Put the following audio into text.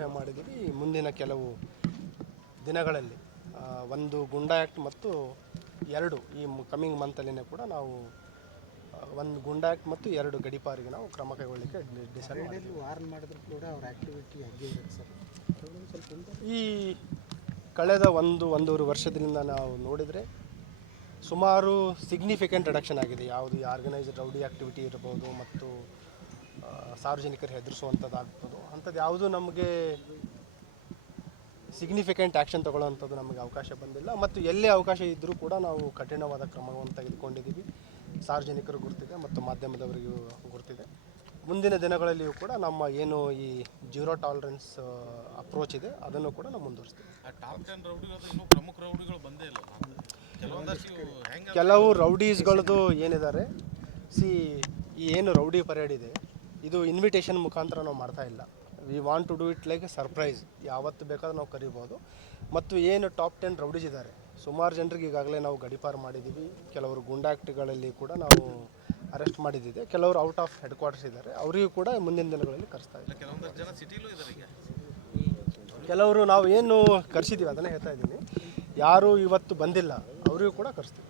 Identify ಮಾಡಿದ್ದೀವಿ. ಮುಂದಿನ ಕೆಲವು ದಿನಗಳಲ್ಲಿ ಒಂದು ಗುಂಡಾ ಆ್ಯಕ್ಟ್ ಮತ್ತು 2 ಈ ಕಮಿಂಗ್ ಮಂತಲ್ಲಿನೇ ಕೂಡ ನಾವು ಒಂದು ಗುಂಡಾ ಆ್ಯಕ್ಟ್ ಮತ್ತು 2 ಗಡಿಪಾರಿಗೆ ನಾವು ಕ್ರಮ ಕೈಗೊಳ್ಳಲಿಕ್ಕೆ ಡಿಸೈಡ್ ಮಾಡಿದ್ದೀವಿ. ವಾರ್ನ್ ಮಾಡಿದ್ರು ಕೂಡ ಅವ್ರ ಆ್ಯಕ್ಟಿವಿಟಿ ಹಾಗೆ ಇರುತ್ತೆ ಸರ್. ಈ ಕಳೆದ ಒಂದೂವರೆ ವರ್ಷದಿಂದ ನಾವು ನೋಡಿದರೆ ಸುಮಾರು ಸಿಗ್ನಿಫಿಕೆಂಟ್ ರಿಡಕ್ಷನ್ ಆಗಿದೆ. ಯಾವುದು ಈ ಆರ್ಗನೈಸ್ಡ್ ರೌಡಿ ಆ್ಯಕ್ಟಿವಿಟಿ ಇರ್ಬೋದು ಮತ್ತು ಸಾರ್ವಜನಿಕರು ಹೆದರಿಸುವಂಥದ್ದಾಗ್ಬೋದು, ಅಂಥದ್ದು ಯಾವುದೂ ನಮಗೆ ಸಿಗ್ನಿಫಿಕೆಂಟ್ ಆ್ಯಕ್ಷನ್ ತಗೊಳ್ಳೋವಂಥದ್ದು ನಮಗೆ ಅವಕಾಶ ಬಂದಿಲ್ಲ. ಮತ್ತು ಎಲ್ಲೇ ಅವಕಾಶ ಇದ್ದರೂ ಕೂಡ ನಾವು ಕಠಿಣವಾದ ಕ್ರಮವನ್ನು ತೆಗೆದುಕೊಂಡಿದ್ದೀವಿ. ಸಾರ್ವಜನಿಕರು ಗುರುತಿದೆ ಮತ್ತು ಮಾಧ್ಯಮದವರಿಗೂ ಗುರುತಿದೆ. ಮುಂದಿನ ದಿನಗಳಲ್ಲಿಯೂ ಕೂಡ ನಮ್ಮ ಏನು ಈ ಜೀರೋ ಟಾಲರೆನ್ಸ್ ಅಪ್ರೋಚ್ ಇದೆ ಅದನ್ನು ಕೂಡ ನಾವು ಮುಂದುವರಿಸ್ತೀವಿ. ಕೆಲವು ರೌಡೀಸ್ಗಳದ್ದು ಏನಿದ್ದಾರೆ, ಈ ಏನು ರೌಡಿ ಪರೇಡ್ ಇದೆ ಇದು ಇನ್ವಿಟೇಷನ್ ಮುಖಾಂತರ ನಾವು ಮಾಡ್ತಾ ಇಲ್ಲ. We want to do it like a surprise. ಯಾವತ್ತು ಬೇಕಾದ್ರೂ ನಾವು ಕರಿಬೋದು. ಮತ್ತು ಏನು ಟಾಪ್ 10 ರೌಡೀಸ್ ಇದ್ದಾರೆ, ಸುಮಾರು ಜನರಿಗೆ ಈಗಾಗಲೇ ನಾವು ಗಡಿಪಾರು ಮಾಡಿದ್ದೀವಿ. ಕೆಲವರು ಗುಂಡಾಕ್ಟ್ಗಳಲ್ಲಿ ಕೂಡ ನಾವು ಅರೆಸ್ಟ್ ಮಾಡಿದ್ದಿದೆ. ಕೆಲವರು ಔಟ್ ಆಫ್ ಹೆಡ್ ಕ್ವಾರ್ಟರ್ಸ್ ಇದ್ದಾರೆ, ಅವರಿಗೂ ಕೂಡ ಮುಂದಿನ ದಿನಗಳಲ್ಲಿ ಕರೆಸ್ತಾ ಇದ್ದೀವಿ. ಕೆಲವರು ನಾವು ಏನು ಕರೆಸಿದ್ದೀವಿ ಅದನ್ನೇ ಹೇಳ್ತಾ ಇದ್ದೀನಿ. ಯಾರು ಇವತ್ತು ಬಂದಿಲ್ಲ ಅವರಿಗೂ ಕೂಡ ಕರೆಸ್ತೀವಿ.